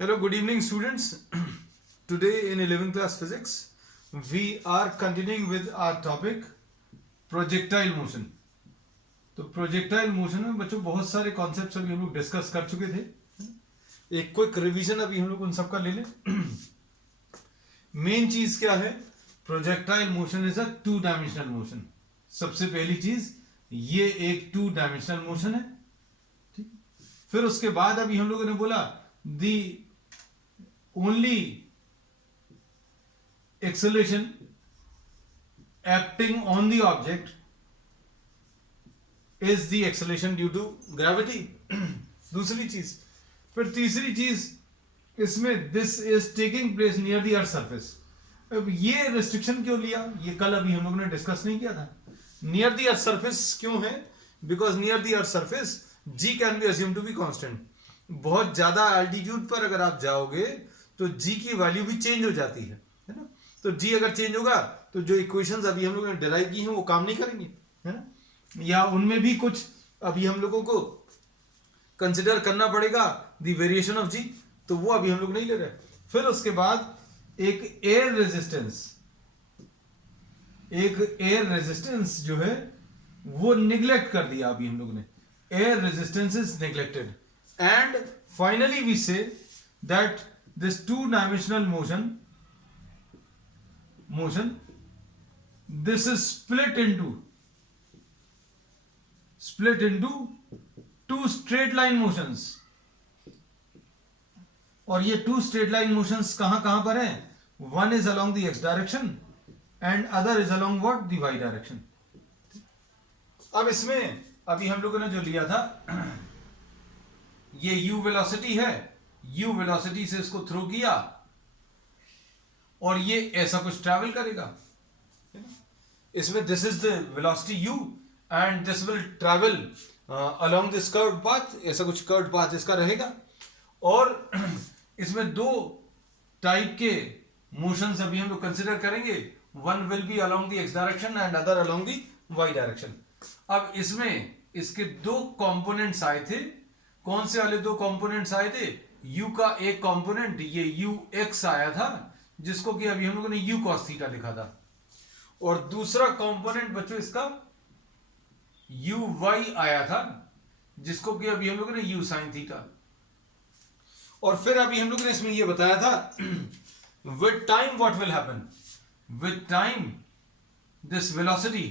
Hello, good evening, students. Today in 11th class physics, we are continuing with our topic projectile motion. तो projectile motion में बच्चों बहुत सारे concepts अभी हम लोग डिस्कस कर चुके थे. एक क्विक रिवीजन अभी हम लोग उन सबका ले लें. मेन चीज क्या है? Projectile motion is a two dimensional motion. सबसे पहली चीज ये एक टू डायमेंशनल मोशन है. ठीक. फिर उसके बाद अभी हम लोगों ने बोला the only acceleration acting on the object is the acceleration due to gravity. दूसरी चीज. फिर तीसरी चीज इसमें this is taking place near the earth surface. अब ये restriction क्यों लिया? ये कल अभी हम लोगों ने डिस्कस नहीं किया था. near the earth surface क्यों है? because near the earth surface g can be assumed to be constant. बहुत ज्यादा एल्टीट्यूड पर अगर आप जाओगे तो g की वैल्यू भी चेंज हो जाती है ना. तो g अगर चेंज होगा तो जो इक्वेशंस अभी हम लोगों ने डिराइव की हैं वो काम नहीं करेंगी, है ना. या उनमें भी कुछ अभी हम लोगों को कंसिडर करना पड़ेगा द वेरिएशन ऑफ g, तो वो अभी हम लोग नहीं ले रहे. फिर उसके बाद एक एयर रेजिस्टेंस जो है वो निग्लेक्ट कर दिया अभी हम लोगों ने. Air resistance is neglected. And finally we say that this two-dimensional motion, this is split into two straight line motions. और ये two straight line motions कहां पर हैं? One is along the x direction and other is along what? The y direction. अब इसमें अभी हम लोगों ने जो लिया था ये u वेलोसिटी है. u वेलोसिटी से इसको थ्रो किया और ये ऐसा कुछ ट्रैवल करेगा. इसमें this is the velocity u and this will travel along this curved path. ऐसा कुछ कर्व्ड पाथ इसका रहेगा. और इसमें दो टाइप के मोशंस अभी हम लोग कंसिडर करेंगे. One will be along the x direction and other along the Y direction. अब इसमें इसके दो कंपोनेंट्स आए थे. कौन से वाले दो कंपोनेंट्स आए थे? u का एक कंपोनेंट ये ux आया था जिसको कि अभी हम लोगों ने u cos थीटा लिखा था. और दूसरा कंपोनेंट बच्चों इसका uy आया था जिसको कि अभी हम लोगों ने u sin थीटा. और फिर अभी हम लोगों ने इसमें ये बताया था with time what will happen? with time this velocity,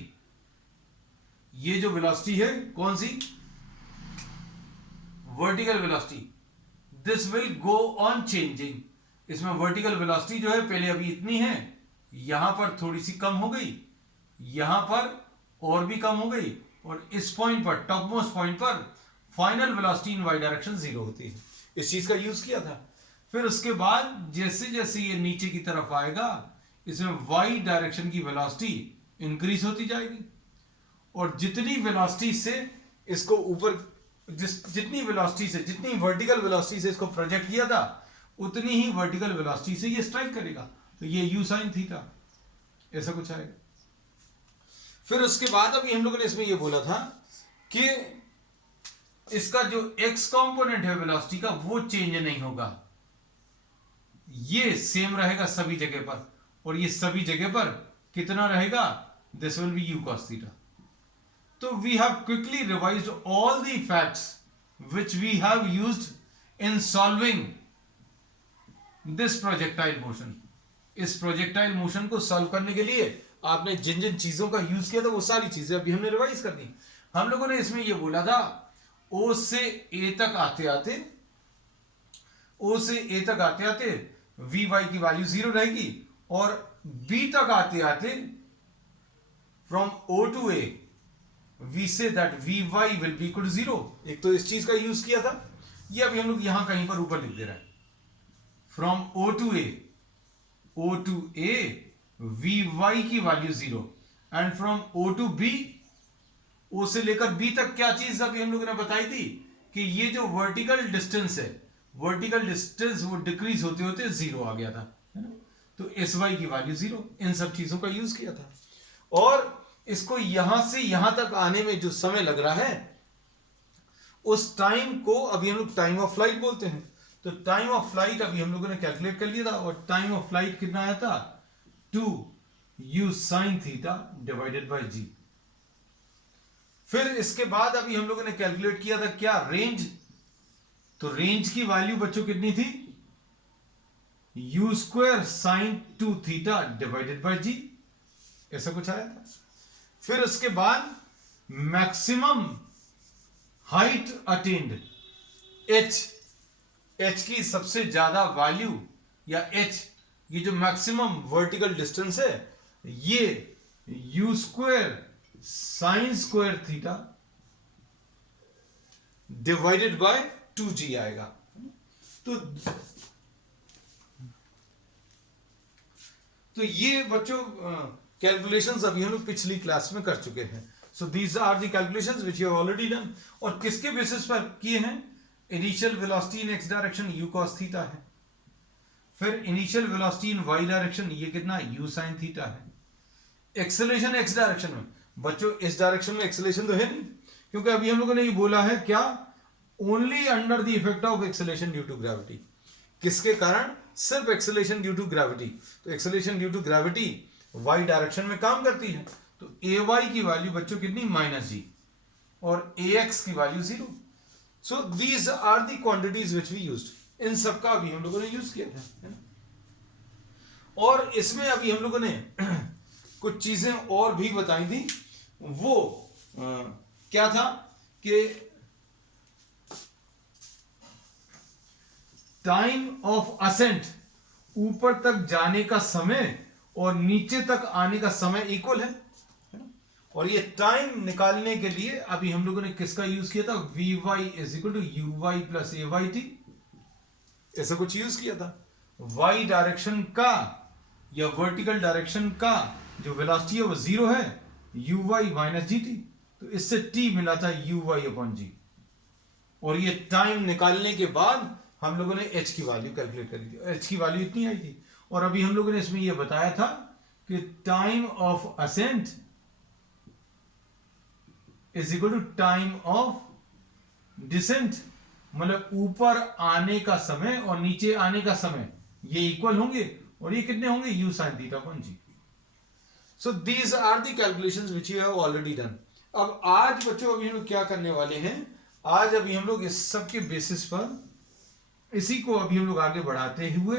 ये जो वेलोसिटी है कौन सी? Vertical velocity. This will go on changing. इसमें वर्टिकल वेलोसिटी जो है पहले अभी इतनी है, यहां पर थोड़ी सी कम हो गई, यहां पर और भी कम हो गई, और इस पॉइंट पर टॉप मोस्ट पॉइंट पर final velocity in y direction zero होती है. इस चीज का यूज किया था. फिर उसके बाद जैसे जैसे ये नीचे की तरफ आएगा इसमें वाई डायरेक्शन की वेलोसिटी इंक्रीज होती जाएगी. और जितनी वेलोसिटी से इसको ऊपर जितनी वेलोसिटी से, जितनी वर्टिकल वेलोसिटी से इसको प्रोजेक्ट किया था उतनी ही वर्टिकल वेलोसिटी से ये स्ट्राइक करेगा. तो ये u sin थीटा ऐसा कुछ आएगा. फिर उसके बाद अभी हम लोगों ने इसमें ये बोला था कि इसका जो x कंपोनेंट है वेलोसिटी का वो चेंज नहीं होगा, ये सेम रहेगा सभी जगह पर. और ये सभी जगह पर कितना रहेगा? This will B u cos theta. So we have quickly revised all the facts which we have used in solving this projectile motion. इस projectile motion को solve करने के लिए आपने जिन जिन चीजों का यूज किया था वो सारी चीजें अभी हमने रिवाइज कर दी. हम लोगों ने इसमें ये बोला था O से A तक आते आते Vy की वैल्यू जीरो रहेगी, और B तक आते आते from O to A we say that Vy will be equal to zero. एक तो इस चीज का यूज किया था. ये अभी हम लोग यहां कहीं पर ऊपर लिख दे रहे हैं. From O to A Vy की value zero, and from O to B, O से लेकर B तक क्या चीज अभी हम लोगों ने बताई थी कि ये जो वर्टिकल डिस्टेंस है, वर्टिकल डिस्टेंस वो डिक्रीज होते होते जीरो आ गया था, है ना. तो Sy की वैल्यू जीरो. इन सब चीजों का यूज किया था. और इसको यहां से यहां तक आने में जो समय लग रहा है उस टाइम को अभी हम लोग टाइम ऑफ फ्लाइट बोलते हैं. तो तो टाइम ऑफ फ्लाइट अभी हम लोगों ने कैलकुलेट कर लिया था, और टाइम ऑफ फ्लाइट कितना आया था, 2u sin theta divided by G. फिर इसके बाद अभी हम लोगों ने कैलकुलेट किया था क्या, रेंज। तो रेंज की वैल्यू बच्चों कितनी थी, u square sine 2 theta divided by G, ऐसा कुछ आया था। फिर उसके बाद मैक्सिमम हाइट अटेन्ड, h की सबसे ज्यादा वैल्यू, या h ये जो मैक्सिमम वर्टिकल डिस्टेंस है, ये u square sine square theta divided bye 2g आएगा। तो ये बच्चों कैलकुलेशंस अभी हम लोग पिछली क्लास में कर चुके हैं। So these are the calculations which you have already done. और किसके बेसिस पर किए हैं, initial velocity in x direction u cos theta है, फिर initial velocity in y direction ये कितना u sin थीटा है। एक्सेलरेशन एक्स डायरेक्शन में बच्चों, इस डायरेक्शन में एक्सेलरेशन तो है नहीं, क्योंकि अभी हम लोगों ने ये बोला है क्या, only under the effect of acceleration due to gravity. किसके कारण, सिर्फ एक्सेलरेशन ड्यू टू ग्रेविटी। तो acceleration due to gravity y direction में काम करती है, तो ay की वैल्यू बच्चों कितनी, -g, और ax की value 0। So these are the quantities which we used. इन सब का अभी हम लोगों ने यूज किया था, है ना। और इसमें अभी हम लोगों ने कुछ चीजें और भी बताई थी। वो क्या था कि टाइम ऑफ असेंट, ऊपर तक जाने का समय और नीचे तक आने का समय इक्वल है ना। और ये टाइम निकालने के लिए अभी हम लोगों ने किसका यूज किया था, vy is equal to uy plus ayt, ऐसा कुछ यूज किया था। y डायरेक्शन का या वर्टिकल डायरेक्शन का जो वेलोसिटी है वो 0 है, uy माइनस gt, तो इससे t मिला था uy अपॉन g। और ये टाइम निकालने के बाद हम लोगों ने h की वैल्यू कैलकुलेट करी थी, h की वैल्यू इतनी आई थी। और अभी हम लोगों ने इसमें यह बताया था कि time of ascent is equal to time of descent, मतलब ऊपर आने का समय और नीचे आने का समय ये इक्वल होंगे, और ये कितने होंगे, u sin theta upon g। So these are the calculations which you have already done. अब आज बच्चों अभी हम लोग क्या करने वाले हैं, आज अभी हम लोग इस सब के बेसिस पर इसी को अभी हम लोग आगे बढ़ाते हुए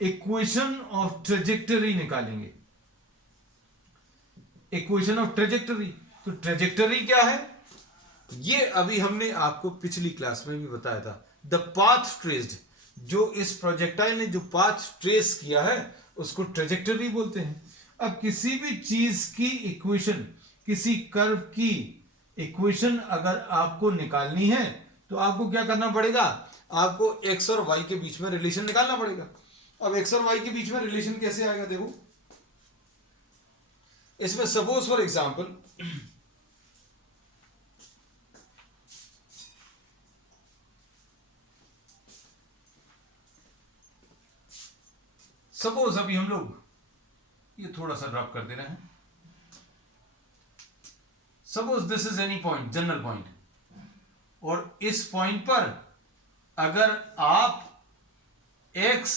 इक्वेशन ऑफ ट्रेजेक्टरी निकालेंगे। इक्वेशन ऑफ ट्रेजेक्टरी, तो ट्रेजेक्टरी क्या है, ये अभी हमने आपको पिछली क्लास में भी बताया था। द पाथ ट्रेस्ड, जो इस प्रोजेक्टाइल ने जो पाथ ट्रेस किया है उसको ट्रेजेक्टरी बोलते हैं। अब किसी भी चीज की इक्वेशन, किसी कर्व की इक्वेशन अगर आपको निकालनी है तो आपको क्या करना पड़ेगा, आपको x और y के बीच में रिलेशन निकालना पड़ेगा। अब x और y के बीच में रिलेशन कैसे आएगा, देखो इसमें सपोज फॉर एग्जांपल सपोज अभी हम लोग ये थोड़ा सा ड्रॉप कर दे रहे हैं। Suppose this is any point, general point, और इस पॉइंट पर अगर आप x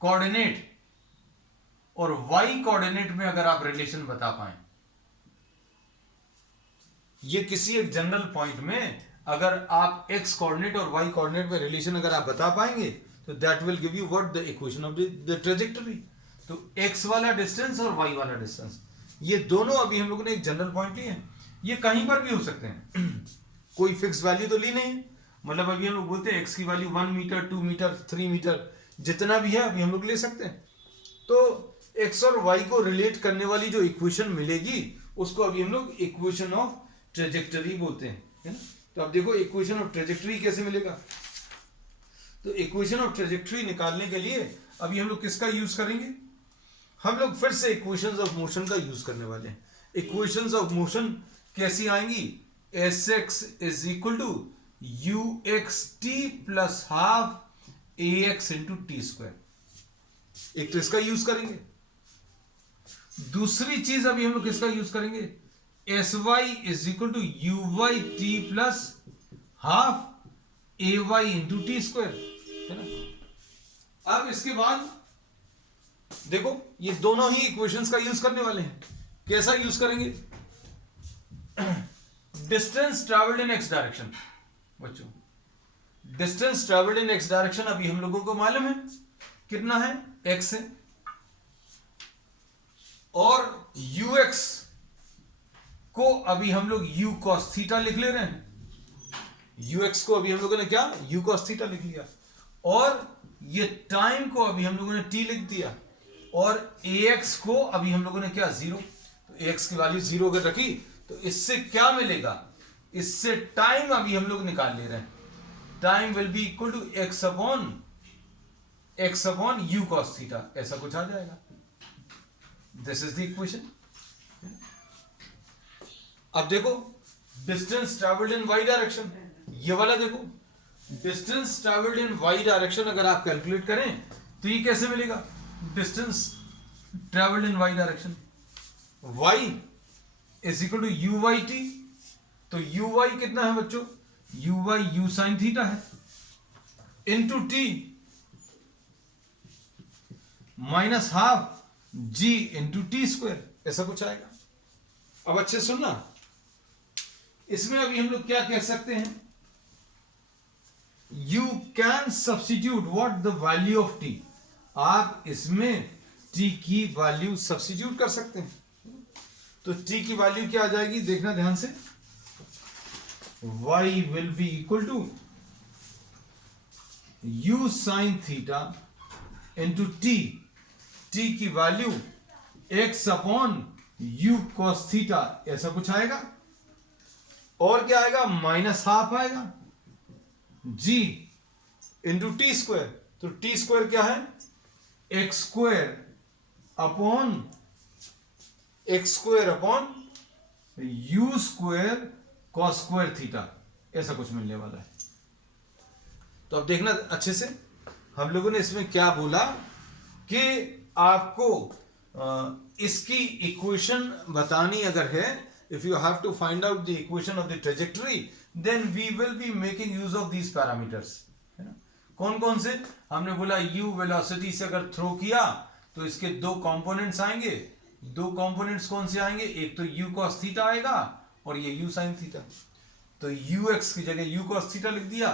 कोऑर्डिनेट और y कोऑर्डिनेट में अगर आप रिलेशन बता पाए, ये किसी एक जनरल पॉइंट में अगर आप x कोऑर्डिनेट और y कोऑर्डिनेट में रिलेशन अगर आप बता पाएंगे तो that will give you what, the equation of the trajectory. तो x वाला डिस्टेंस और y वाला डिस्टेंस, ये दोनों अभी हम लोगों ने एक जनरल पॉइंट लिए हैं। ये कहीं पर भी हो सकते हैं कोई फिक्स वैल्यू तो ली नहीं, मतलब अभी हम लोग बोलते हैं x की वैल्यू 1 मीटर 2 मीटर 3 मीटर जितना भी है अभी हम लोग ले सकते हैं। तो x और y को रिलेट करने वाली जो इक्वेशन मिलेगी उसको अभी हम लोग इक्वेशन ऑफ ट्रेजेक्टरी बोलते हैं, है ना। तो अब देखो इक्वेशन ऑफ ट्रेजेक्टरी कैसे मिलेगा। तो इक्वेशन ऑफ ट्रेजेक्टरी निकालने के लिए अभी हम लोग किसका यूज करेंगे, हम लोग फिर से इक्वेशंस ऑफ मोशन का यूज करने वाले हैं। इक्वेशंस ऑफ मोशन कैसी आएंगी, sx is equal to uxt plus half ax into t square. एक तो इसका यूज करेंगे, दूसरी चीज अभी हम लोग किसका यूज करेंगे, sy is equal to uy t plus half A y into t square, है ना। अब इसके बाद देखो ये दोनों ही इक्वेशंस का यूज करने वाले हैं। कैसा यूज करेंगे? Distance travelled in x direction. बच्चों distance travelled in x direction अभी हम लोगों को मालूम है कितना है, एक्स है, और यूएक्स को अभी हम लोग यू कॉस थीटा लिख ले रहे हैं। यूएक्स को अभी हम लोगों ने क्या, यू कॉस थीटा लिख लिया, और ये टाइम को अभी हम लोगों ने टी लिख दिया, और ax को अभी हम लोगों ने क्या, जीरो। तो ax की वैल्यू जीरो अगर रखी तो इससे क्या मिलेगा, इससे टाइम अभी हम लोग निकाल ले रहे हैं। Time will be equal to x upon u cos theta, ऐसा कुछ आ जाएगा। This is the equation. अब देखो distance travelled in y direction, ये वाला देखो distance travelled in y direction अगर आप कैलकुलेट करें तो ये कैसे मिलेगा, distance travelled in y direction, y is equal to you Y t. तो यू वाई कितना है बच्चों, u y u sine theta है, इंटू टी माइनस हाफ जी इंटू टी स्क्वायर, ऐसा कुछ आएगा। अब अच्छे सुनना, इसमें अभी हम लोग क्या कह सकते हैं, you can substitute what the value of T. आप इसमें t की वैल्यू सब्स्टिट्यूट कर सकते हैं। तो t की वैल्यू क्या आ जाएगी, देखना ध्यान से, y will be equal to u sine theta into t, t की value x upon u cos theta, ऐसा कुछ आएगा। और क्या आएगा, माइनस हाफ आएगा g इंटू टी स्क्वायर। तो टी स्क्वायर क्या है, x square upon you square cos square theta, ऐसा कुछ मिलने वाला है। तो अब देखना अच्छे से, हम लोगों ने इसमें क्या बोला कि आपको इसकी इक्वेशन बतानी अगर है, if you have to find out the equation of the trajectory, then we will be making use of these parameters, है ना। कौन कौन से, हमने बोला u वेलोसिटी से अगर थ्रो किया तो इसके दो कंपोनेंट्स आएंगे। दो कंपोनेंट्स कौन से आएंगे, एक तो u cos थीटा आएगा और ये u sin थीटा। तो ux की जगह u cos थीटा लिख दिया,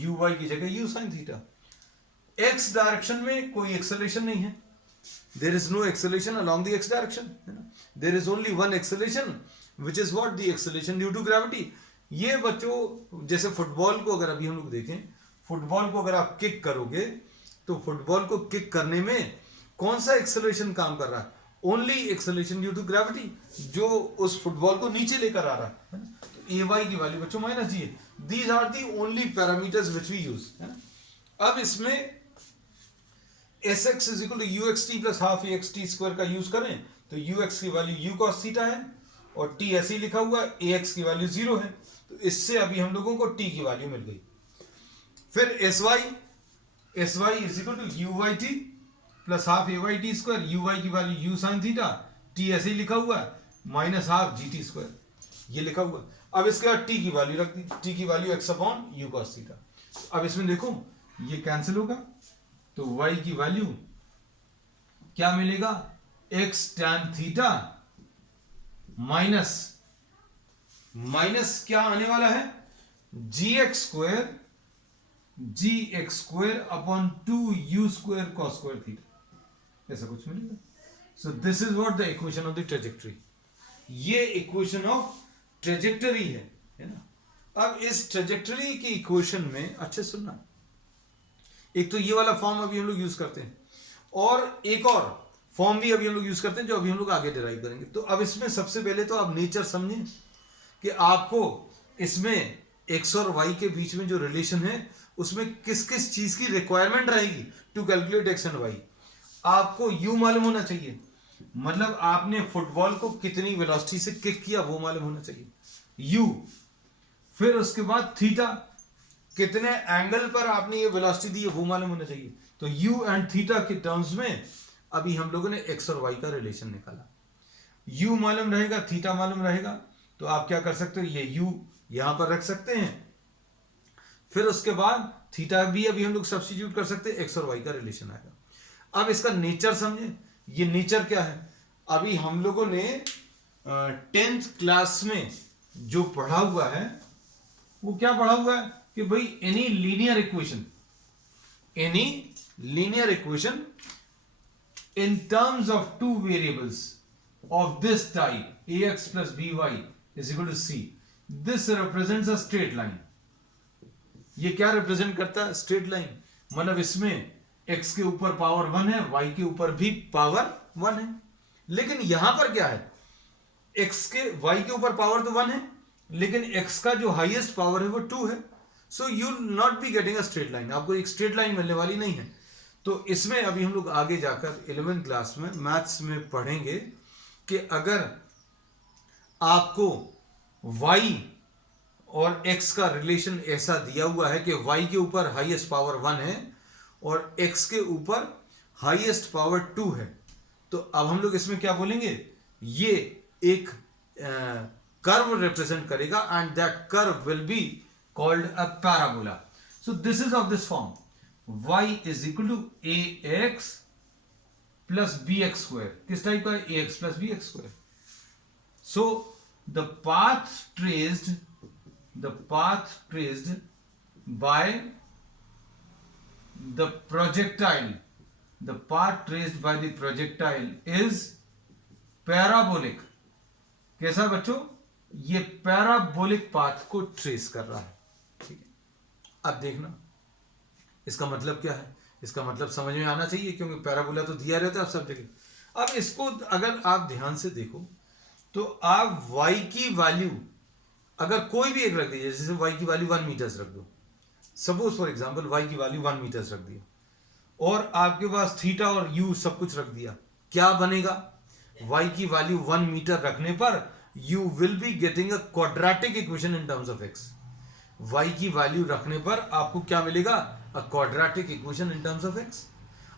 uy की जगह u sin theta. x direction में कोई एक्सेलरेशन नहीं है, there is no acceleration along the x direction, है ना। There is only one acceleration which is what, the acceleration due to gravity. ये बच्चों जैसे फुटबॉल को अगर अभी हम लोग देखें, फुटबॉल को अगर आप किक करोगे तो फुटबॉल को किक करने में कौन सा एक्सेलरेशन काम कर रहा है, only acceleration due to gravity, जो उस फुटबॉल को नीचे लेकर आ रहा है ना। तो ए वाई की वैल्यू बच्चों माइनस जी है। These are the only parameters which we use, है ना। अब इसमें s x is equal to you x t plus half a x t square का यूज करें तो यू एक्स की वैल्यू यू कॉस थीटा है और टी ऐसे ही लिखा हुआ, ए एक्स की वैल्यू जीरो है। तो इससे अभी हम लोगों को टी की वैल्यू मिल गई। फिर S Y is equal to you Y T plus half A Y T square, U Y की value you sine theta, T ऐसे ही लिखा हुआ है, minus half G T square, ये लिखा हुआ। अब इसके बाद टी की वैल्यू रख दी, टी की value x upon u cos theta. अब इसमें देखो ये कैंसिल होगा, तो वाई की वैल्यू क्या मिलेगा, एक्स टैन थीटा माइनस क्या आने वाला है, G X square upon 2u square cos square theta, ऐसा कुछ मिलेगा। So this is what the equation of the trajectory. ये इक्वेशन ऑफ ट्रेजेक्टरी है ना। अब इस ट्रेजेक्टरी की इक्वेशन में अच्छे सुनना, एक तो ये वाला फॉर्म अभी हम लोग यूज करते हैं और एक और फॉर्म भी अभी हम लोग यूज करते हैं जो अभी हम लोग आगे डिराइव करेंगे। तो अब इसमें सबसे पहले तो आप नेचर समझें कि आपको इसमें एक्स और वाई के बीच में जो रिलेशन है उसमें किस किस चीज की रिक्वायरमेंट रहेगी to calculate x and y. आपको यू मालूम होना चाहिए, मतलब आपने फुटबॉल को कितनी वेलोसिटी से किक किया वो मालूम होना चाहिए, यू। फिर उसके बाद थीटा, कितने एंगल पर आपने ये वेलोसिटी दी है वो मालूम होना चाहिए। तो यू एंड थीटा के टर्म्स में अभी हम लोगों ने एक्स और वाई का रिलेशन निकाला। यू मालूम रहेगा, थीटा मालूम रहेगा, तो आप क्या कर सकते हो, ये यू यहां पर रख सकते हैं। फिर उसके बाद थीटा भी अभी हम लोग सब्स्टिट्यूट कर सकते हैं, एक्स और वाई का रिलेशन आएगा। अब इसका नेचर समझे, ये नेचर क्या है। अभी हम लोगों ने 10th क्लास में जो पढ़ा हुआ है वो क्या पढ़ा हुआ है कि भाई any linear equation in terms of two variables of this type ax plus by is equal to c, this represents a straight line। ये क्या रिप्रेजेंट करता है, स्ट्रेट लाइन। मतलब इसमें x के ऊपर पावर 1 है, y के ऊपर भी पावर 1 है, लेकिन यहां पर क्या है, x के y के ऊपर पावर तो 1 है, लेकिन x का जो हाईएस्ट पावर है वो 2 है। So you will not be getting a straight line, आपको एक स्ट्रेट लाइन मिलने वाली नहीं है। तो इसमें अभी हम लोग आगे जाकर 11th क्लास में मैथ्स में पढ़ेंगे कि अगर आपको y और x का रिलेशन ऐसा दिया हुआ है कि y के ऊपर हाईएस्ट पावर 1 है और x के ऊपर हाईएस्ट पावर 2 है, तो अब हम लोग इसमें क्या बोलेंगे, ये एक कर्व रिप्रेजेंट करेगा and that curve will be called a parabola. So this is of this form, y is equal to ax plus bx square। किस टाइप का है, ax plus bx square। so the path traced by the projectile is parabolic। कैसा बच्चों, ये parabolic path को trace कर रहा है, ठीक है। अब देखना इसका मतलब क्या है, इसका मतलब समझ में आना चाहिए, क्योंकि पैराबोला तो दिया रहता है सब जगह। अब इसको अगर आप ध्यान से देखो तो आप y की वैल्यू अगर कोई भी एक रख दीजिए, जैसे y की वैल्यू 1 मीटर्स रख दो, सपोज फॉर एग्जांपल y की वैल्यू 1 मीटर्स रख दिया और आपके पास थीटा और u सब कुछ रख दिया, क्या बनेगा, y की वैल्यू 1 मीटर रखने पर you will be getting a quadratic equation in terms of x। y की वैल्यू रखने पर आपको क्या मिलेगा, a quadratic equation in terms of x।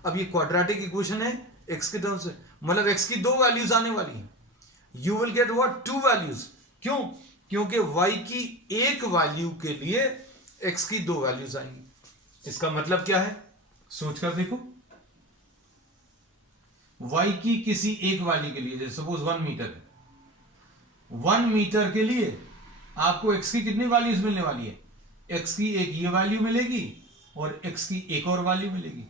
अब ये क्वाड्रेटिक इक्वेशन है x के टर्म्स में, मतलब x की 2 वैल्यूज आने वाली हैं, you will get what, 2 values. क्यों, क्योंकि y की एक वैल्यू के लिए x की 2 वैल्यूज आएंगी। इसका मतलब क्या है, सोचकर देखो, y की किसी एक वैल्यू के लिए, जैसे सपोज 1 मीटर है, 1 मीटर के लिए आपको x की कितनी वैल्यूज मिलने वाली है, x की एक ये वैल्यू मिलेगी और x की एक और वैल्यू मिलेगी।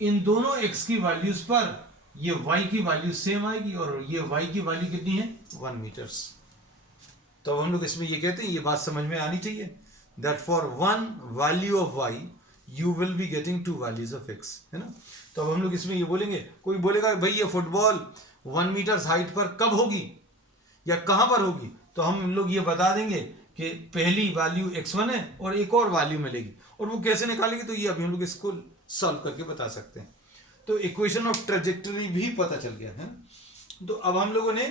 इन दोनों x की वैल्यूज पर ये y की वैल्यू सेम आएगी और ये y की वैल्यू कितनी है, 1 मीटर्स। तो हम लोग इसमें ये कहते हैं, ये बात समझ में आनी चाहिए, that for 1 value of y you will be getting 2 values of x, है ना। तो अब हम लोग इसमें ये बोलेंगे, कोई बोलेगा भाई ये फुटबॉल 1 मीटर हाइट पर कब होगी या कहां पर होगी, तो हम लोग ये बता देंगे कि पहली वैल्यू x1 है और एक और वैल्यू मिलेगी, और वो कैसे निकालेंगे, तो ये अभी हम लोग इसको सॉल्व करके बता सकते हैं। तो इक्वेशन ऑफ ट्रेजेक्टरी भी पता चल गया है। तो अब हम लोगों ने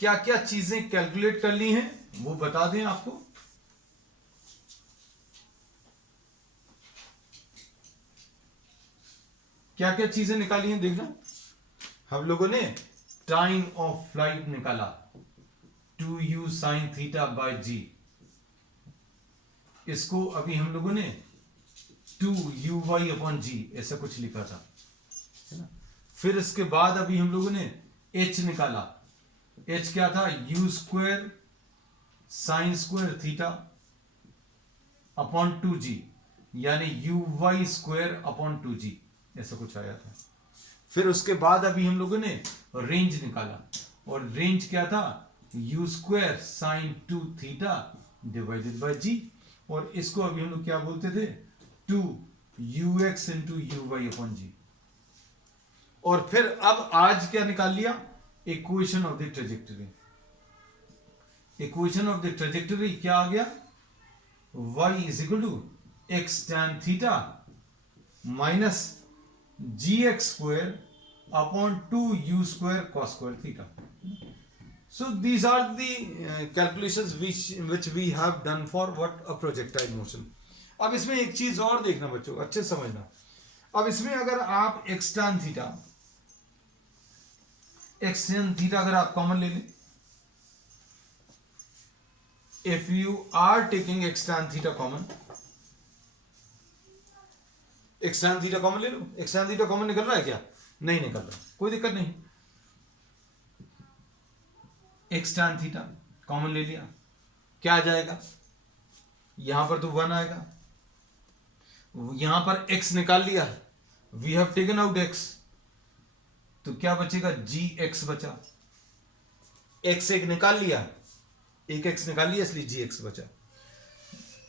क्या क्या चीजें कैलकुलेट कर ली हैं वो बता दें आपको। क्या क्या चीजें निकाली हैं देखना, हम लोगों ने टाइम ऑफ फ्लाइट निकाला 2u sin theta by g, इसको अभी हम लोगों ने 2uy अपॉन g ऐसा कुछ लिखा था, है ना। फिर इसके बाद अभी हम लोगों ने h निकाला, h क्या था, u square sine square theta upon 2g, यानी uy स्क्वायर अपॉन 2g ऐसा कुछ आया था। फिर उसके बाद अभी हम लोगों ने रेंज निकाला, और रेंज क्या था, u square sine 2 theta divided bye g, और इसको अभी हम लोग क्या बोलते थे, 2ux into uy upon g। और फिर अब आज क्या निकाल लिया, equation of the trajectory. Equation of the trajectory क्या आ गया, y is equal to x tan theta minus gx square upon 2u square cos square theta. So these are the calculations which we have done for what a projectile motion। अब इसमें एक चीज और देखना बच्चों, अच्छे समझना। अब इसमें अगर आप x tan थीटा अगर आप कॉमन ले लें, if you are taking x tan theta common, x tan theta common ले लो, x tan थीटा कॉमन निकल रहा है क्या? नहीं निकल रहा, कोई दिक्कत नहीं, x tan थीटा कॉमन ले लिया, क्या आ जाएगा? यहां पर तो 1 आएगा, यहां पर x निकाल लिया, we have taken out x, तो क्या बचेगा? gx बचा, x एक निकाल लिया, एक x निकाल लिया, इसलिए gx बचा।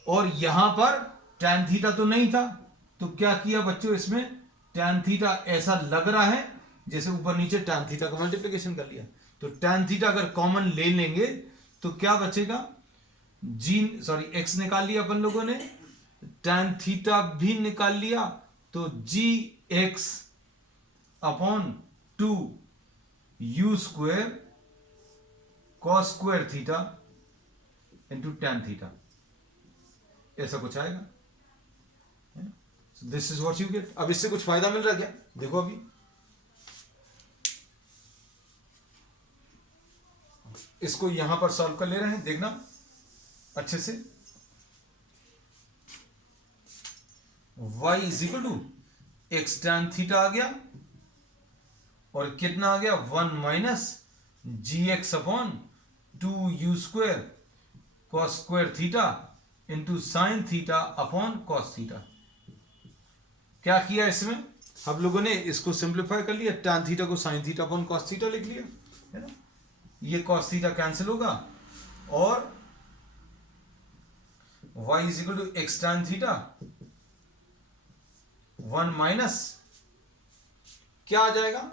और यहां पर tan थीटा तो नहीं था, तो क्या किया बच्चों, इसमें tan थीटा ऐसा लग रहा है जैसे ऊपर नीचे tan थीटा का मल्टीप्लिकेशन कर लिया, तो tan थीटा अगर कॉमन ले लेंगे तो क्या बचेगा? x निकाल लिया अपन लोगों ने, tan थीटा भी निकाल लिया, तो gx upon 2 u square cos square theta into tan theta, ऐसा कुछ आएगा। This is what you get. अब इससे कुछ फायदा मिल रहा है क्या? देखो अभी इसको यहां पर सॉल्व कर ले रहे हैं, देखना अच्छे से। y is equal to x tan theta आ गया, और कितना आ गया? 1 माइनस जी x upon 2 U square cos square theta into sine theta upon cos theta. क्या किया इसमें हम लोगों ने? इसको सिंप्लीफाई कर लिया, tan थीटा को sign theta upon cos theta लिख लिया, है ना? ये कॉस थीटा कैंसिल होगा, और y is equal to x tan theta 1 minus क्या आ जाएगा?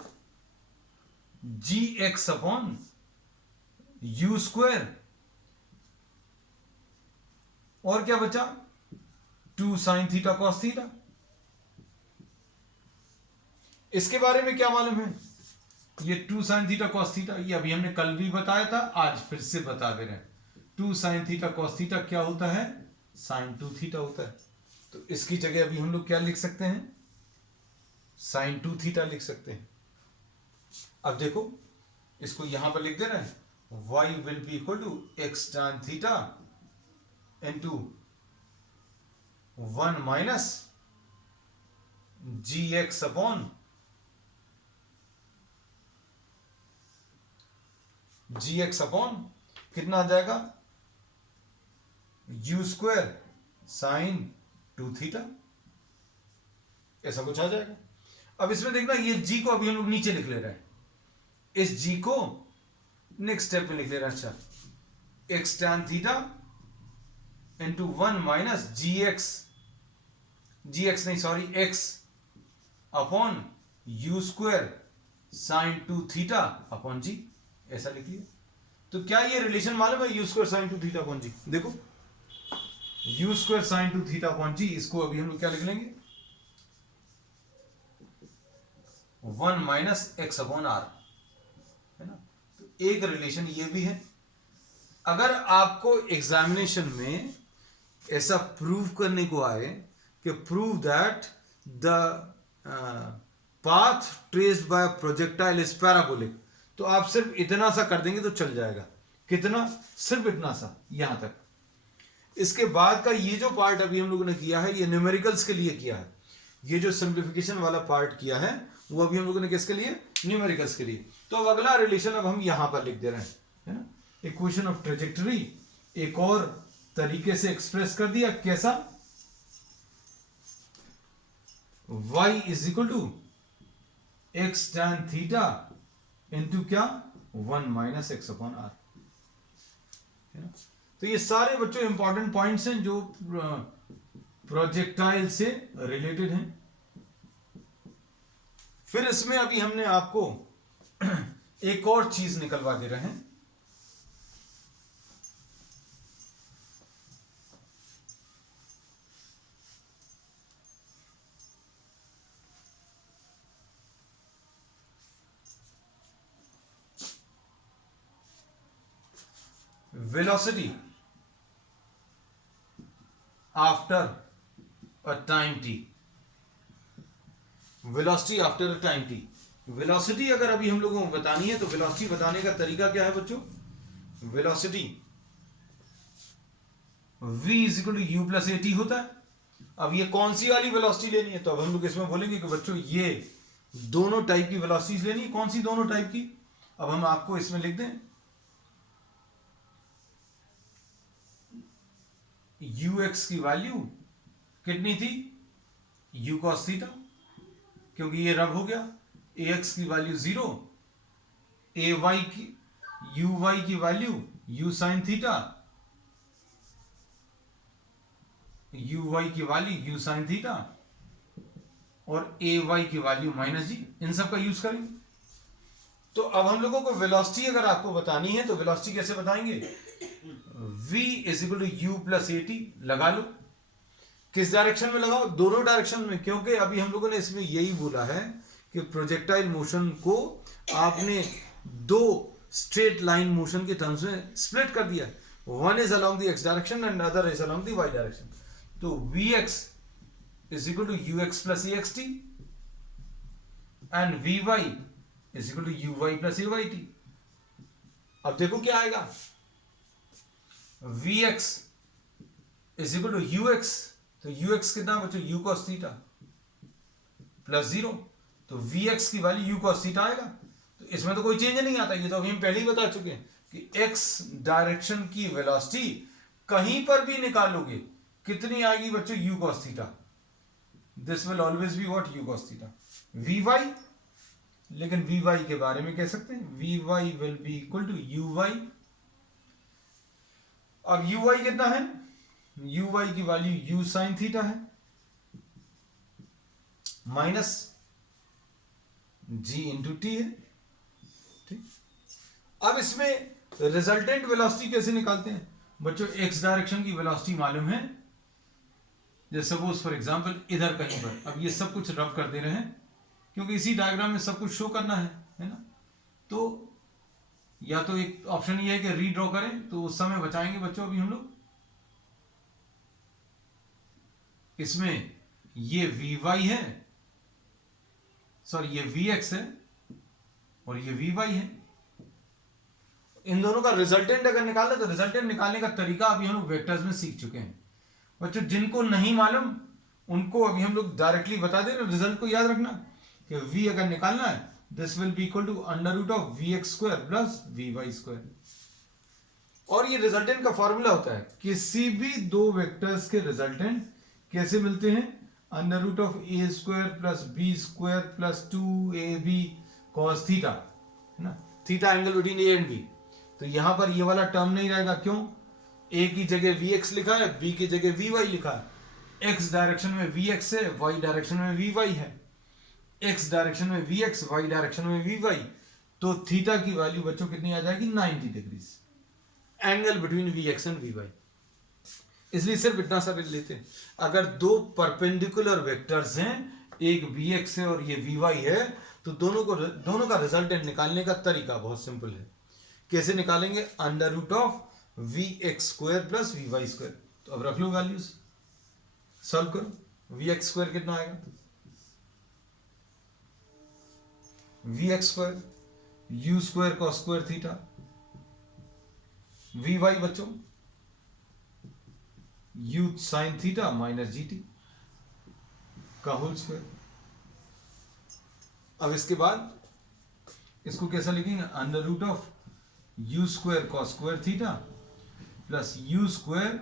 G x upon you square, और क्या बचा? 2 साइन थीटा कॉस थीटा। इसके बारे में क्या मालूम है? ये 2 साइन थीटा कॉस थीटा, ये अभी हमने कल भी बताया था, आज फिर से बता दे रहे हैं। 2 साइन थीटा कॉस थीटा क्या होता है? साइन 2 थीटा होता है। तो इसकी जगह अभी हम लोग क्या लिख सकते हैं? साइन 2 थीटा लिख सकते हैं। अब देखो, इसको यहां पर लिख दे रहे हैं, y will be equal to x tan theta into 1 minus ji x upon कितना आ जाएगा? यू स्क्वायर साइन 2 थीटा, ऐसा कुछ आ जाएगा। अब इसमें देखना, ये g को अभी हम लोग नीचे लिख ले रहे हैं, इस g को नेक्स्ट स्टेप में लिख ले रहे हैं। अच्छा, X tan theta into 1 minus जी एक्स नहीं sorry x upon you square sine 2 theta upon G, ऐसा लिख लिया। तो क्या ये रिलेशन मालूम है? U square sine 2 theta upon G, देखो U square sine 2 theta upon G, इसको अभी हम लोग क्या लिख लेंगे? 1 माइनस एक्स अपॉन आर, है ना? तो एक रिलेशन ये भी है। अगर आपको एग्जामिनेशन में ऐसा प्रूव करने को आए कि prove that the path traced by projectile is parabolic, तो आप सिर्फ इतना सा कर देंगे तो चल जाएगा। कितना? सिर्फ इतना सा, यहां तक। इसके बाद का ये जो पार्ट अभी हम लोगों ने किया है, ये न्यूमेरिकल्स के लिए किया है। ये जो सिंप्लीफिकेशन वाला पार्ट किया है वो अभी हम लोगों ने किसके लिए? न्यूमेरिकल्स के लिए। तो अब अगला रिलेशन अब हम यहां पर लिख दे रहे हैं, है ना? इक्वेशन ऑफ ट्रेजेक्टरी एक और तरीके से एक्सप्रेस कर दिया। कैसा? y is equal to x tan theta into क्या? 1 माइनस एक्स अपॉन आर। तो ये सारे बच्चों इंपॉर्टेंट पॉइंट्स हैं जो प्रोजेक्टाइल से रिलेटेड हैं। फिर इसमें अभी हमने आपको एक और चीज निकलवा दे रहे हैं। velocity after a time t, velocity after a time t। velocity अगर अभी हम लोगों को बतानी है तो velocity बताने का तरीका क्या है बच्चों? velocity v is equal to u plus a t होता है। अब ये कौन सी वाली वेलोसिटी लेनी है, तो अब हम लोग इसमें बोलेंगे कि बच्चों ये दोनों टाइप की वेलोसिटीज लेनी है। कौन सी दोनों टाइप की, अब हम आपको इसमें लिख दें यू एक्स की वैल्यू कितनी थी, यू कॉस थीटा, क्योंकि ये रब हो गया। ए एक्स की वैल्यू 0, ए वाई की यू वाई की value you sine theta, u Y की वैल्यू यू साइन थीटा, और ए वाई की वैल्यू माइनस जी। इन सब का यूज करेंगे। तो अब हम लोगों को वेलोसिटी अगर आपको बतानी है तो वेलोसिटी कैसे बताएंगे, v is equal to u plus a t लगा लो। किस डायरेक्शन में लगाओ, दोनों डायरेक्शन में, क्योंकि अभी हम लोगों ने इसमें यही बोला है कि प्रोजेक्टाइल मोशन को आपने दो स्ट्रेट लाइन मोशन के टर्म्स में स्प्लिट कर दिया। One is along the x direction and other is along the Y direction. तो V X is equal to you X plus A x T and we Y is equal to you Y plus A Y T. अब देखो क्या आएगा, V X is equal to you X, तो you X कितना बच्चों, you cos theta plus 0, तो V x की value u cos theta आएगा। तो इसमें तो कोई चेंज नहीं आता, ये तो अभी हम पहले ही बता चुके हैं कि एक्स डायरेक्शन की वेलोसिटी कहीं पर भी निकालोगे कितनी आएगी बच्चों, you cos theta. This will always be what, u cos theta. We y, लेकिन वी वाई के बारे में कह सकते हैं v y will be equal to you y. अब यू वाई कितना है, यू वाई की वैल्यू यू साइन थीटा है माइनस जी इंटू टी है। ठीक, अब इसमें रिजल्टेंट वेलोसिटी कैसे निकालते हैं बच्चों, एक्स डायरेक्शन की वेलोसिटी मालूम है, जैसे सपोज फॉर एग्जांपल इधर कहीं पर, अब ये सब कुछ रब कर दे रहे हैं क्योंकि इसी डायग्राम में सब कुछ शो करना है ना। तो या तो एक ऑप्शन ये है कि रीड्रॉ करें, तो उस समय बचाएंगे बच्चों। अभी हम लोग इसमें ये वी वाई है, सॉरी ये वी एक्स है और ये वी वाई है। इन दोनों का रिजल्टेंट अगर निकालना, तो रिजल्टेंट निकालने का तरीका अभी हम लोग वेक्टर्स में सीख चुके हैं बच्चों। जिनको नहीं मालूम उनको अभी हम लोग डायरेक्टली बता दे रहे। रिजल्ट को याद रखना कि v अगर निकालना है, this will be equal to under root of we x square plus we Y square. और ये रिजल्टेंट का फॉर्मूला होता है, किसी भी दो वेक्टर्स के रिजल्टेंट कैसे मिलते हैं, under root of a square plus B square plus 2ab cos theta, है ना, theta angle between a and b. तो यहां पर ये वाला टर्म नहीं रहेगा, क्यों, ए की जगह वी एक्स लिखा है, बी की जगह वी वाई लिखा है। एक्स डायरेक्शन में वी एक्स है, वाई डायरेक्शन में वी वाई है। एक्स डायरेक्शन में वी एक्स, वाई डायरेक्शन में वी वाई, तो थीटा की वैल्यू बच्चों कितनी आ जाएगी, 90 degrees, angle between v x and we y. इसलिए सिर्फ इतना सा लेते हैं, अगर दो परपेंडिकुलर वेक्टर्स हैं, एक वी एक्स है और ये वी वाई है, तो दोनों का रिजल्टेंट निकालने का तरीका बहुत सिंपल है। कैसे निकालेंगे, under root of we x square plus we Y square. तो अब रख लो वैल्यूज, सॉल्व करो। वी एक्स स्क्वायर कितना आएगा, V x square U square cos square theta, we Y बच्चों U sine theta minus G T का whole square. अब इसके बाद इसको कैसा लिखेंगे, under root of U square cos square theta plus U square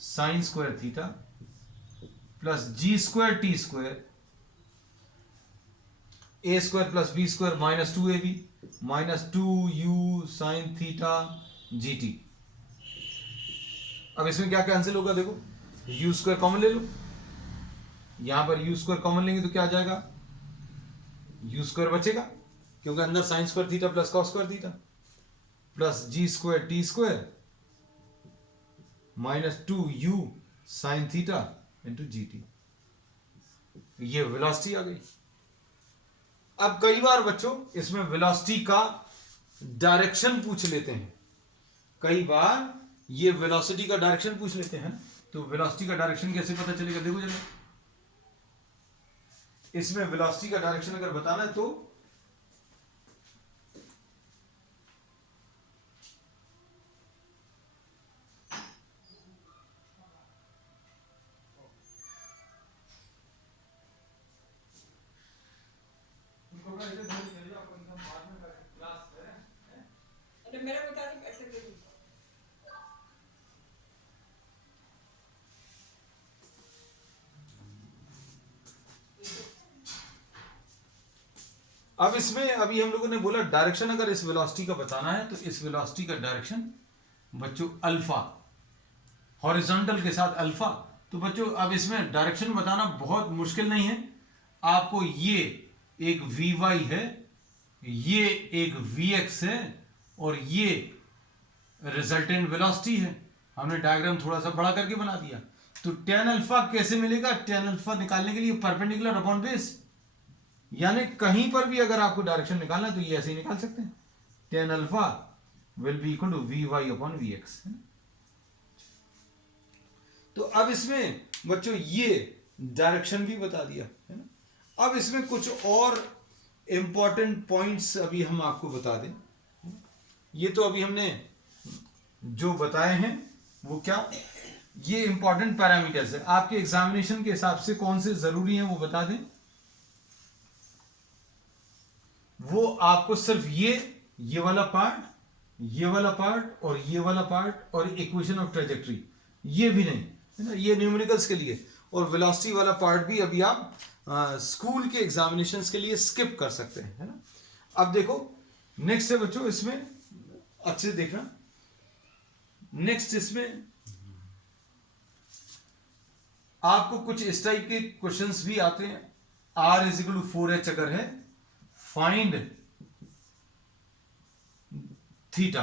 sine square theta plus G square T square, A square plus B square minus 2ab minus 2u sine theta G T. अब इसमें क्या cancel होगा, देखो U square common ले लो, यहां पर you square common लेंगे तो क्या आ जाएगा, यू स्क्वायर बचेगा क्योंकि अंदर sine square theta plus cos square theta plus G square T square minus 2u sine theta into G T. ये वेलोसिटी आ गई। अब कई बार बच्चों इसमें वेलोसिटी का डायरेक्शन पूछ लेते हैं, कई बार ये वेलोसिटी का डायरेक्शन पूछ लेते हैं। तो वेलोसिटी का डायरेक्शन कैसे पता चलेगा, देखो जरा, इसमें वेलोसिटी का डायरेक्शन अगर बताना है तो अब इसमें अभी हम लोगों ने बोला डायरेक्शन अगर इस वेलोसिटी का बताना है तो इस वेलोसिटी का डायरेक्शन बच्चों अल्फा, हॉरिजॉन्टल के साथ अल्फा। तो बच्चों अब इसमें डायरेक्शन बताना बहुत मुश्किल नहीं है। आपको ये एक वी वाई है, ये एक वी एक्स है और ये रिजल्टेंट वेलोसिटी है। हमने डायग्राम थोड़ा सा बड़ा करके बना दिया। तो टेन अल्फा कैसे मिलेगा? टेन अल्फा निकालने के लिए परपेंडिकुलर अपॉन बेस, यानी कहीं पर भी अगर आपको डायरेक्शन निकालना है तो ये ऐसे ही निकाल सकते हैं। Tan alpha will be equal to v y upon v x. तो अब इसमें बच्चों ये डायरेक्शन भी बता दिया है ना। अब इसमें कुछ और इंपॉर्टेंट पॉइंट्स अभी हम आपको बता दें। ये तो अभी हमने जो बताए हैं वो क्या, ये इंपॉर्टेंट पैरामीटर्स है। आपके एग्जामिनेशन के हिसाब से कौन से जरूरी हैं वो बता दें। वो आपको सिर्फ ये वाला पार्ट, ये वाला पार्ट और ये वाला पार्ट और इक्वेशन ऑफ ट्रेजेक्ट्री, ये भी नहीं है ना, ये न्यूमेरिकल्स के लिए। और वेलोसिटी वाला पार्ट भी अभी आप स्कूल के एग्जामिनेशंस के लिए स्किप कर सकते हैं, है ना। अब देखो नेक्स्ट है बच्चों, इसमें अच्छे से देखना। नेक्स्ट इसमें आपको कुछ इस टाइप के क्वेश्चंस भी आते हैं। R is equal to 4h अगर है, find theta,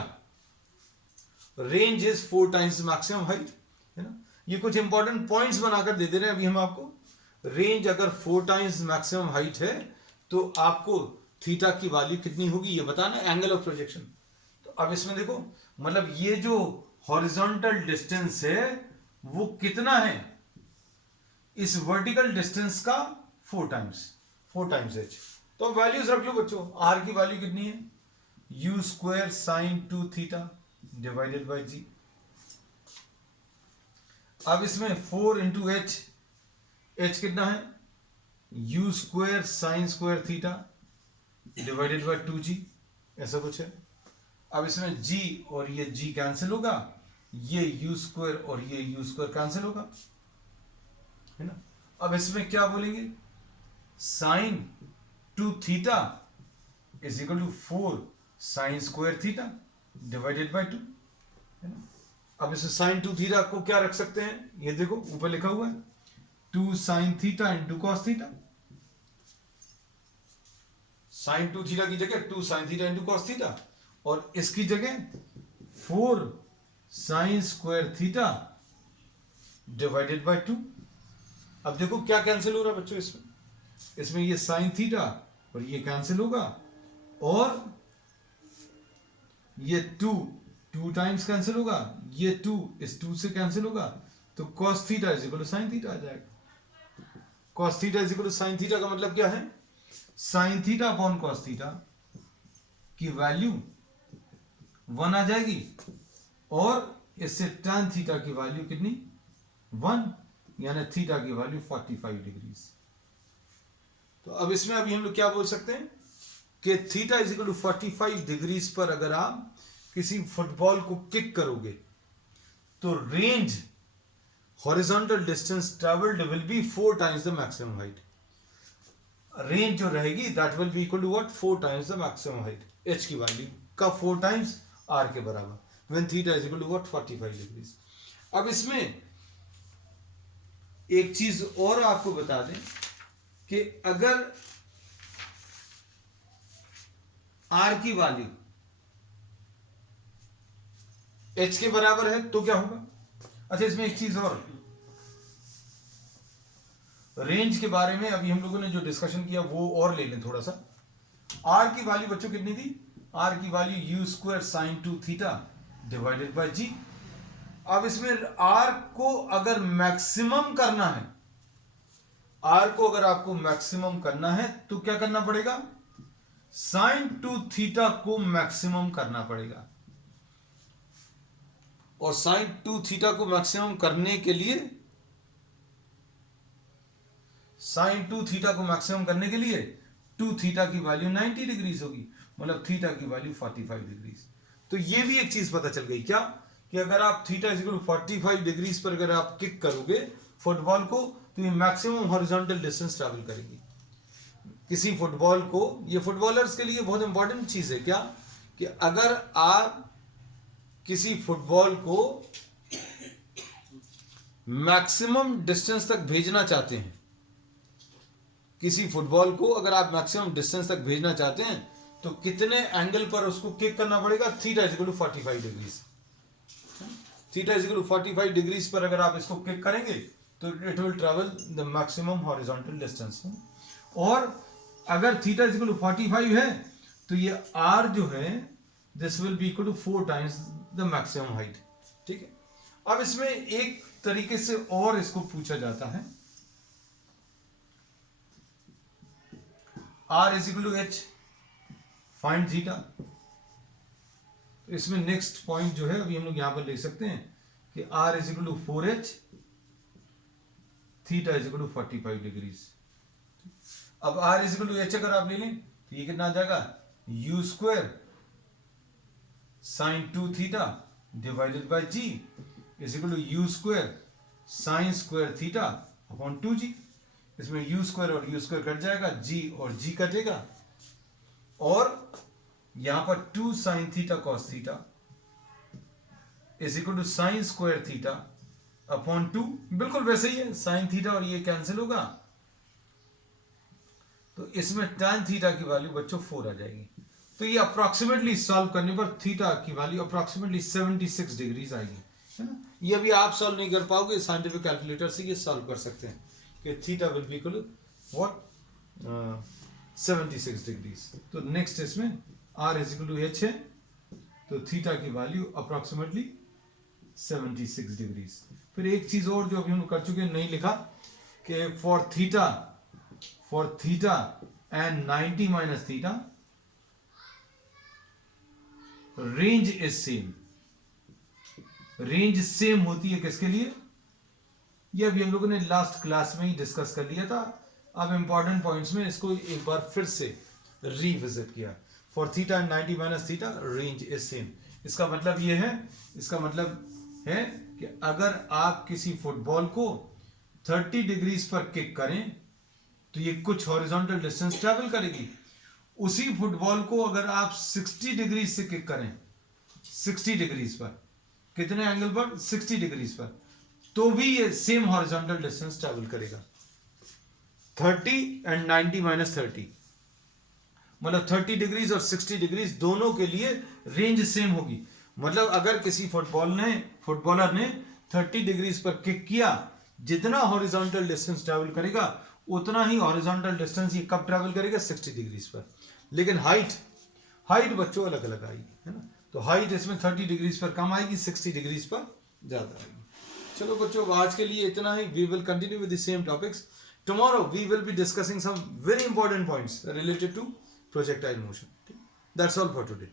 range is 4 times maximum height, है ना। ये कुछ इंपॉर्टेंट पॉइंट्स बनाकर दे दे रहे हैं अभी हम आपको। रेंज अगर 4 टाइम्स मैक्सिमम हाइट है तो आपको थीटा की वैल्यू कितनी होगी ये बताना, एंगल ऑफ प्रोजेक्शन। तो अब इसमें देखो, मतलब ये जो हॉरिजॉन्टल डिस्टेंस है वो कितना है, इस वर्टिकल डिस्टेंस का 4 टाइम्स h। तो अब वैल्यूज रख लो बच्चों। r की वैल्यू कितनी है, u square sine 2 theta divided by g। अब इसमें 4 इंटू h, h कितना है, u square sine square theta divided by 2g, ऐसा कुछ है। अब इसमें g और ये g कैंसिल होगा, ये u स्क्वायर और ये u स्क्वायर कैंसिल होगा, है ना। अब इसमें क्या बोलेंगे, sine 2 theta is equal to 4 sine square theta divided by 2, है ना। अब इसमें साइन 2 थीटा को क्या रख सकते हैं, ये देखो ऊपर लिखा हुआ है 2 sine theta into cos theta. Sine 2 theta की जगह 2 sine theta into cos theta, और इसकी जगह 4 sine square theta divided by 2। अब देखो क्या कैंसिल हो रहा है बच्चों, इसमें ये साइन थीटा और ये कैंसिल होगा, और ये 2 टाइम्स कैंसिल होगा, ये 2 इस 2 से कैंसिल होगा, तो cos theta is equal to sine theta आ जाएगा। cos theta is equal to sine theta का मतलब क्या है, sine theta upon cos theta की वैल्यू 1 आ जाएगी, और इससे tan थीटा की वैल्यू कितनी 1, यानी थीटा की वैल्यू 45 डिग्रीज। तो अब इसमें अभी हम लोग क्या बोल सकते हैं कि theta is equal to 45 degrees पर अगर आप किसी फुटबॉल को किक करोगे तो range, horizontal distance travelled will be 4 times the maximum height. Range जो रहेगी that will be equal to what, 4 times the maximum height, h की वैल्यू का 4 टाइम्स r के बराबर, when theta is equal to what 45 degrees. अब इसमें एक चीज और आपको बता दें कि अगर r की वैल्यू h के बराबर है तो क्या होगा। अच्छा, इसमें एक चीज और, रेंज के बारे में अभी हम लोगों ने जो डिस्कशन किया वो और ले लें थोड़ा सा। r की वैल्यू बच्चों कितनी थी, r की value u square sine 2 theta divided bye g। अब इसमें r को अगर मैक्सिमम करना है, r को अगर आपको मैक्सिमम करना है तो क्या करना पड़ेगा, साइन 2 थीटा को मैक्सिमम करना पड़ेगा। और साइन 2 थीटा को मैक्सिमम करने के लिए, साइन 2 थीटा को मैक्सिमम करने के लिए 2 थीटा की वैल्यू 90 डिग्रीज होगी, मतलब थीटा की वैल्यू 45 डिग्रीज। तो ये भी एक चीज पता चल गई क्या, कि अगर आप theta is equal to 45 degrees पर अगर आप किक करोगे फुटबॉल को तो ये मैक्सिमम हॉरिजॉन्टल डिस्टेंस ट्रैवल करेगी। किसी फुटबॉल को, ये फुटबॉलर्स के लिए बहुत इंपॉर्टेंट चीज है क्या, कि अगर आप किसी फुटबॉल को मैक्सिमम डिस्टेंस तक भेजना चाहते हैं, किसी फुटबॉल को अगर आप मैक्सिमम डिस्टेंस तक भेजना चाहते हैं तो कितने एंगल पर उसको किक करना पड़ेगा, theta is equal to 45 degrees. Theta is equal to 45 degrees पर अगर आप इसको किक करेंगे तो it will travel the maximum horizontal distance. और अगर थीटा इज इक्वल टू 45 है तो ये आर जो है this will be equal to 4 times the maximum height. ठीक है, अब इसमें एक तरीके से और इसको पूछा जाता है, r is equal to h, find theta. इसमें नेक्स्ट पॉइंट जो है अभी हम लोग यहां पर लिख सकते हैं कि R is equal to 4h, theta is equal to 45 degrees. अब R is equal to H अगर आप ले लें तो ये कितना आ जाएगा, U square sine 2 theta divided by G is equal to U square sine square theta upon 2g। इसमें यू स्क्वायर और यू स्क्वायर कट जाएगा, जी और जी कटेगा, और यहां पर 2 sine theta cos theta is equal to sine square theta upon 2। बिल्कुल वैसे ही है, साइन थीटा और ये कैंसिल होगा, तो इसमें tan थीटा की वैल्यू बच्चों 4 आ जाएगी। तो ये अप्रोक्सीमेटली सॉल्व करने पर थीटा की वैल्यू अप्रोक्सीमेटली 76 डिग्रीज आएगी, है ना। ये अभी आप सॉल्व नहीं कर पाओगे, साइंटिफिक कैलकुलेटर से ये सॉल्व कर सकते हैं कि theta will be equal to what 76 degrees. तो नेक्स्ट इसमें r is equal to h है, तो थीटा की वैल्यू अप्रोक्सीमेटली 76 डिग्रीज। फिर एक चीज और जो अभी हम कर चुके हैं, नहीं लिखा, कि for theta and 90 minus theta range is same. Range same होती है किसके लिए, ये अभी हम लोगों ने लास्ट क्लास में ही डिस्कस कर लिया था। अब इंपॉर्टेंट पॉइंट्स में इसको एक बार फिर से रिविजिट किया। For theta and 90 minus theta range is same. इसका मतलब ये है, इसका मतलब है कि अगर आप किसी फुटबॉल को 30 डिग्रीज पर किक करें तो ये कुछ हॉरिजॉन्टल डिस्टेंस ट्रैवल करेगी। उसी फुटबॉल को अगर आप 60 डिग्रीज से किक करें, 60 डिग्रीज पर, कितने एंगल पर, 60 डिग्रीज पर, तो भी ये सेम हॉरिजॉन्टल डिस्टेंस ट्रैवल करेगा। 30 एंड 90 माइनस 30 मतलब 30 डिग्रीज और 60 डिग्रीज दोनों के लिए रेंज सेम होगी। मतलब अगर किसी फुटबॉलर ने 30 डिग्रीज पर किक किया, जितना हॉरिजॉन्टल डिस्टेंस ट्रैवल करेगा उतना ही हॉरिजॉन्टल डिस्टेंस ये कब ट्रैवल करेगा, 60 डिग्रीज पर। लेकिन हाइट बच्चों अलग अलग आएगी, है ना। तो हाइट इसमें 30 डिग्रीज पर कम आएगी, 60 डिग्रीज पर ज्यादा आएगी। चलो बच्चों, आज के लिए इतना ही। We will continue with the same topics tomorrow. We will be discussing some very important points related to projectile motion. That's all for today.